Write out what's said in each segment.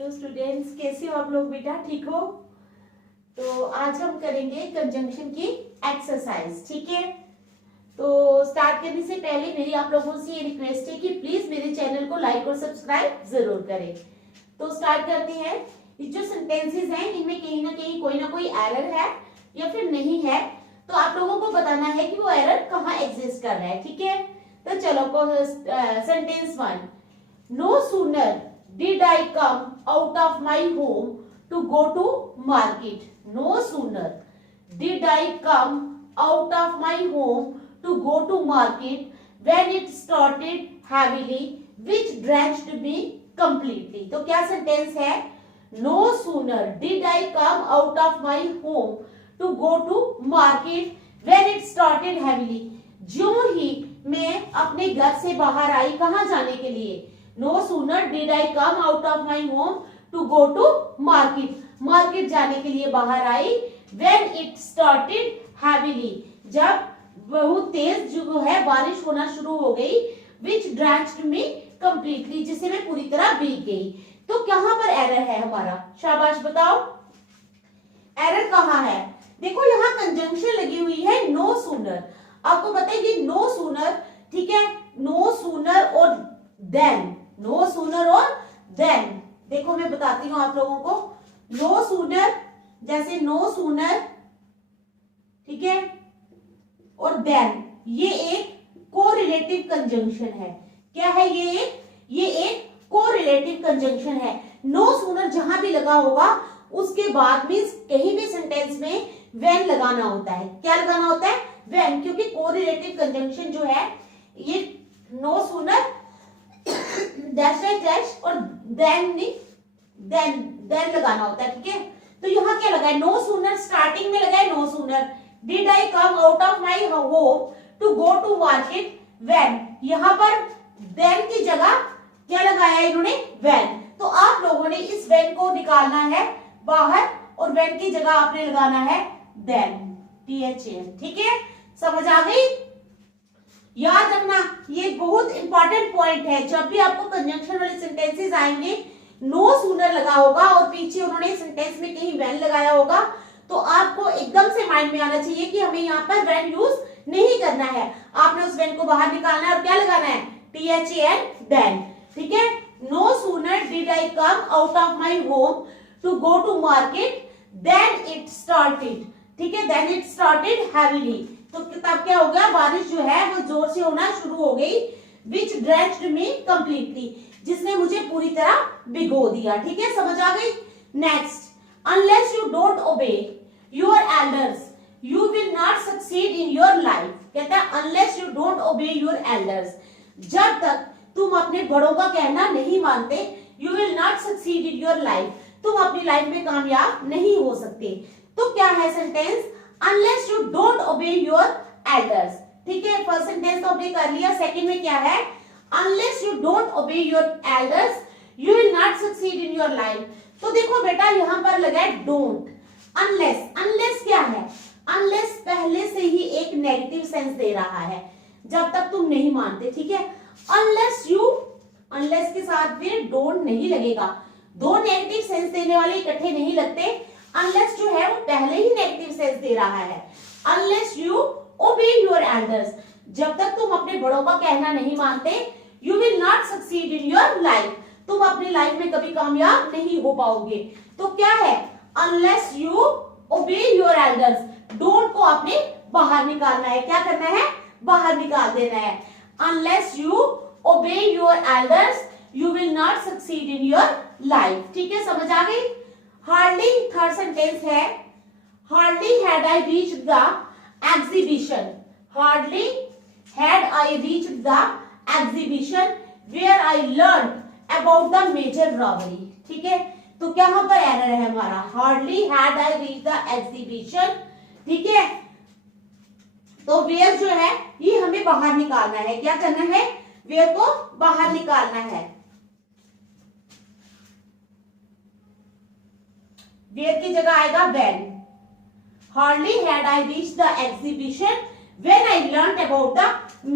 Hello students, कैसे हो आप लोग बेटा? ठीक हो? तो आज हम करेंगे कंजंक्शन की एक्सरसाइज। ठीक है, तो स्टार्ट करने से पहले मेरी आप लोगों से ये रिक्वेस्ट है कि प्लीज मेरे चैनल को लाइक और सब्सक्राइब जरूर करें। तो स्टार्ट करते हैं। ये जो सेंटेंसेस हैं इनमें कहीं ना कोई एरर है या फिर नहीं है, तो आप लोगों को बताना है कि वो एरर कहाँ एग्जिस्ट कर रहा है। ठीक है, तो चलो sentence 1। No sooner did I come out of my home to go to market. No sooner did I come out of my home to go to market when it started heavily, which drenched me completely. तो क्या sentence है? No sooner did I come out of my home to go to market when it started heavily. ज्यों ही मैं अपने घर से बाहर आई, कहाँ जाने के लिए? No sooner did I come out of my home to go to market. Market जाने के लिए बाहर आई। When it started heavily, जब बहुत तेज जो है बारिश होना शुरू हो गई। Which drenched me completely, जिसे मैं पूरी तरह भीग गई। तो कहाँ पर एरर है हमारा? शाबाश बताओ, एरर कहाँ है? देखो यहाँ कंजंक्शन लगी हुई है no sooner। आपको पता है कि no sooner, ठीक है, no sooner और then, नो सूनर और देन। देखो मैं बताती हूँ आप लोगों को। नो सूनर, जैसे नो सूनर, ठीक है, और देन, ये एक कोरिलेटिव कंजंक्शन है। क्या है ये एक कोरिलेटिव कंजंक्शन है। नो सूनर जहां भी लगा होगा उसके बाद में कहीं भी सेंटेंस में व्हेन लगाना होता है। क्या लगाना होता है? व्हेन, क्योंकि कोरिलेटिव कंजंक्शन जो है ये नो सूनर डैश और देन लगाना होता है। ठीक है, तो यहाँ क्या लगा है? नो सूनर स्टार्टिंग में लगा है no sooner did I come out of my home to go to market when. यहाँ पर देन की जगह क्या लगाया है इन्होंने? व्हेन। तो आप लोगों ने इस व्हेन को निकालना है बाहर और व्हेन की जगह आपने लगाना है देन, THAN। ठीक है, समझ आ गई? याद रखना, ये बहुत इंपॉर्टेंट पॉइंट है। जब भी आपको कंजंक्शन वाले सेंटेंसेस आएंगे, नो सूनर लगा होगा और पीछे उन्होंने सेंटेंस में कहीं व्हेन लगाया होगा, तो आपको एकदम से माइंड में आना चाहिए कि हमें यहाँ पर व्हेन यूज नहीं करना है। आपने उस व्हेन को बाहर निकालना है और क्या लगाना है? THAN, then. ठीक है, no sooner did I come out of my home to go to market then it started. ठीक है, देन इट स्टार्टेड हैवीली। तो तब क्या हो गया? बारिश जो है वो जोर से होना शुरू हो गई। Which drenched me completely, जिसने मुझे पूरी तरह भिगो दिया। ठीक है, समझ आ गई? Next, unless you don't obey your elders, you will not succeed in your life। कहता है unless you don't obey your elders, जब तक तुम अपने बड़ों का कहना नहीं मानते, you will not succeed in your life, तुम अपनी लाइफ में कामयाब नहीं हो सकते। तो क्या है sentence? Unless you don't obey your elders। ठीक है, फर्स्ट सेंटेंस तो हमने कर लिया। सेकंड में क्या है? Unless you don't obey your elders, you will not succeed in your life। तो देखो बेटा यहाँ पर लगा है don't। unless क्या है? unless पहले से ही एक नेगेटिव सेंस दे रहा है, जब तक तुम नहीं मानते। ठीक है, unless के साथ फिर don't नहीं लगेगा। दो नेगेटिव सेंस देने वाले इकट्ठे नहीं लगते। unless जो है वो पहले ही नेगेटिव सेंस दे रहा है। unless you obey your elders, जब तक तुम अपने बड़ों का कहना नहीं मानते, you will not succeed in your life, तुम अपनी लाइफ में कभी कामयाब नहीं हो पाओगे। तो क्या है? unless you obey your elders, don't को आपने बाहर निकालना है। क्या करना है? बाहर निकाल देना है। unless you obey your elders, you will not succeed in your life। ठीक है, समझ आ गई? Hardly, थर्ड सेंटेंस है, hardly had I reached the exhibition, hardly had I reached the exhibition where I learned about the major robbery। ठीक है, तो क्या यहाँ पर एरर है हमारा? hardly had I reached the exhibition। ठीक है, तो where जो है ये हमें बाहर निकालना है। क्या करना है? where को बाहर निकालना है। where की जगह आएगा when। hardly had I reached the exhibition when I learned about the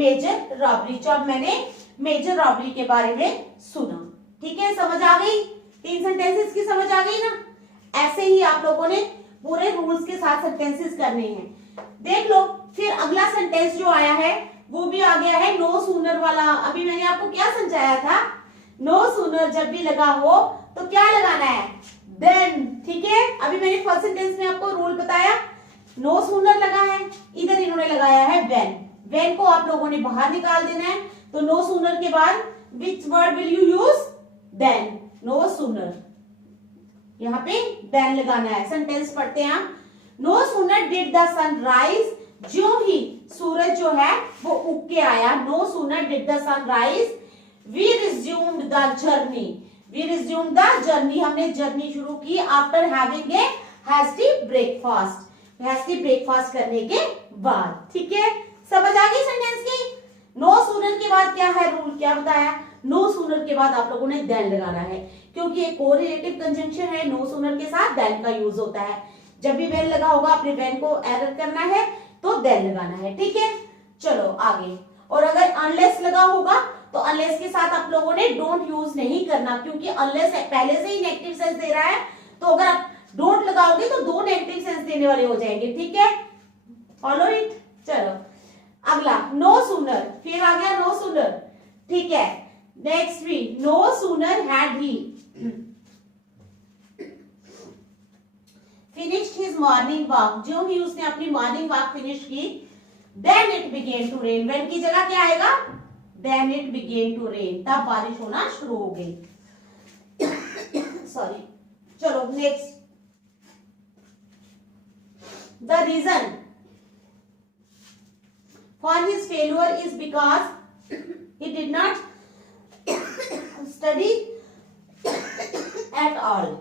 major robbery, जब मैंने मेजर रॉबरी के बारे में सुना। ठीक है, समझ आ गई? 3 सेंटेंसेस की समझ आ गई ना। ऐसे ही आप लोगों ने पूरे रूल्स के साथ सेंटेंसेस करने हैं। देख लो फिर अगला सेंटेंस जो आया है वो भी आ गया है नो सूनर वाला। अभी मैंने आपको क्या समझाया था, नो सूनर जब भी लगा हो तो क्या लगाना है, देन। ठीक है, अभी मैंने फर्स्ट सेंटेंस में आपको रूल बताया, नो सूनर लगा है, इधर इन्होंने लगाया है व्हेन। व्हेन को आप लोगों ने बाहर निकाल देना है, तो नो सूनर के बाद which word will you use, then. No sooner, यहाँ पे देन लगाना है। सेंटेंस पढ़ते हैं आप, no sooner did the sun rise, जो ही सूरज जो है वो उग के आया, no sooner did the sun rise we resumed the journey. We resumed the journey, हमने जर्नी शुरू की after having a hasty breakfast, hasty breakfast करने के बाद। ठीक है, समझ आ गई सेंटेंस की। नो सूनर के बाद क्या है रूल, क्या बताया, नो सूनर के बाद आप लोगों ने देन लगाना है, क्योंकि एक कोरिलेटिव कंजंक्शन है, नो सूनर के साथ देन का यूज होता है। जब भी वेन लगा होगा अपने वेन को एरर करना है तो देन लगाना है। ठीक है, चलो आगे। और अगर अनलेस लगा होगा तो अनलेस के साथ आप लोगों ने डोंट यूज नहीं करना, क्योंकि अनलेस पहले से ही नेगेटिव सेंस दे रहा है, तो अगर आप डोंट लगाओगे तो 2 नेगेटिव सेंस देने वाले हो जाएंगे। ठीक है, फॉलो इट। चलो अगला नो सूनर, फिर आ गया नो सूनर। ठीक है, नेक्स्ट भी no sooner had he finished his morning walk, जो ही उसने अपनी मॉर्निंग वॉक फिनिश की, then it began to rain. When की जगह क्या आएगा, then it began to rain, तब बारिश होना शुरू हो गई। सॉरी, चलो next, the reason for his failure is because he did not study at all.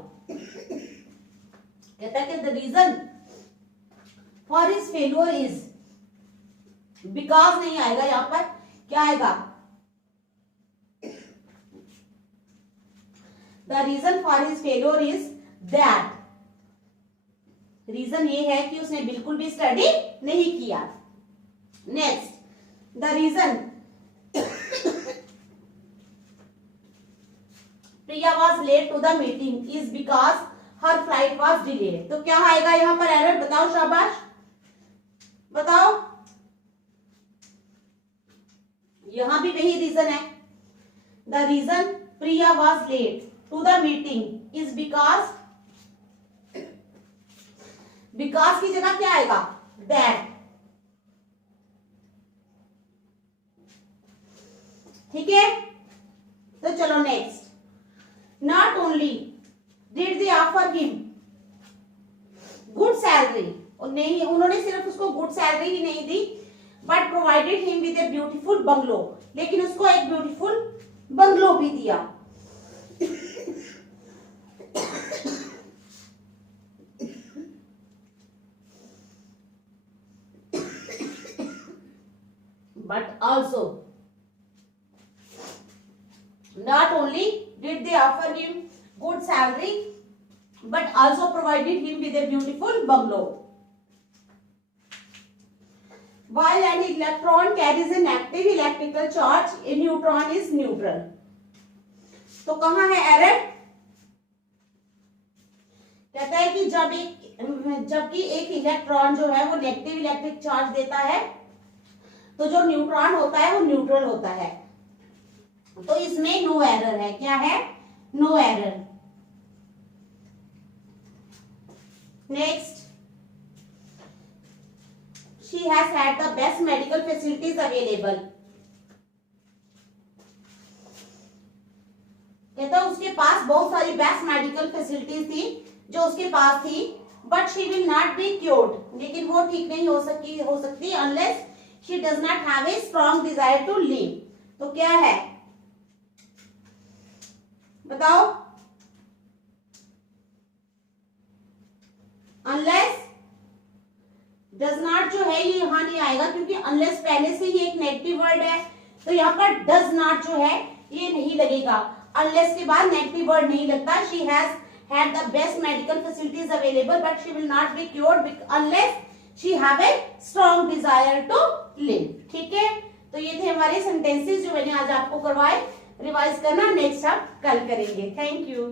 कहता है कि the reason for his failure is, because नहीं आएगा, यहां पर क्या आएगा, the reason for his failure is that. Reason ये है कि उसने बिल्कुल भी स्टडी नहीं किया। Next, the reason Priya was late to the meeting is because her flight was delayed. तो क्या आएगा यहां पर एरर, बताओ, शाबाश बताओ। यहां भी वही रीजन है, the reason Priya was late to the meeting is because, because की जगह क्या आएगा, दैट। ठीक है, तो चलो next, not only did they offer him good salary, और नहीं, उन्होंने सिर्फ उसको गुड सैलरी ही नहीं दी, but provided him with a beautiful bungalow, लेकिन उसको एक ब्यूटीफुल बंगलो भी दिया। But also, not only did they offer him good salary, but also provided him with a beautiful bungalow. While an electron carries an active electrical charge, a neutron is neutral. तो कहाँ है error, कहता है कि जबकि एक electron जो है वो नेगेटिव इलेक्ट्रिक चार्ज देता है, तो जो न्यूट्रॉन होता है वो न्यूट्रल होता है, तो इसमें नो एरर है। क्या है, no error. Next, she has had the best medical facilities available. कहता है उसके पास बहुत सारी बेस्ट मेडिकल फैसिलिटीज थी जो उसके पास थी, but she will not be cured, लेकिन वो ठीक नहीं हो सकती unless she does not have a strong desire to live. तो क्या है, बताओ, अनलेस, डज नॉट जो है ये यहां नहीं आएगा, क्योंकि अनलेस पहले से ही एक नेगेटिव वर्ड है, तो यहाँ पर डज नॉट जो है ये नहीं लगेगा। अनलेस के बाद नेगेटिव वर्ड नहीं लगता। She has had the best medical facilities available, but she will not be cured unless she have a strong desire to live. ठीक है, तो ये थे हमारे सेंटेंसेस जो मैंने आज आपको करवाए। रिवाइज करना, नेक्स्ट आप कल करेंगे। Thank you.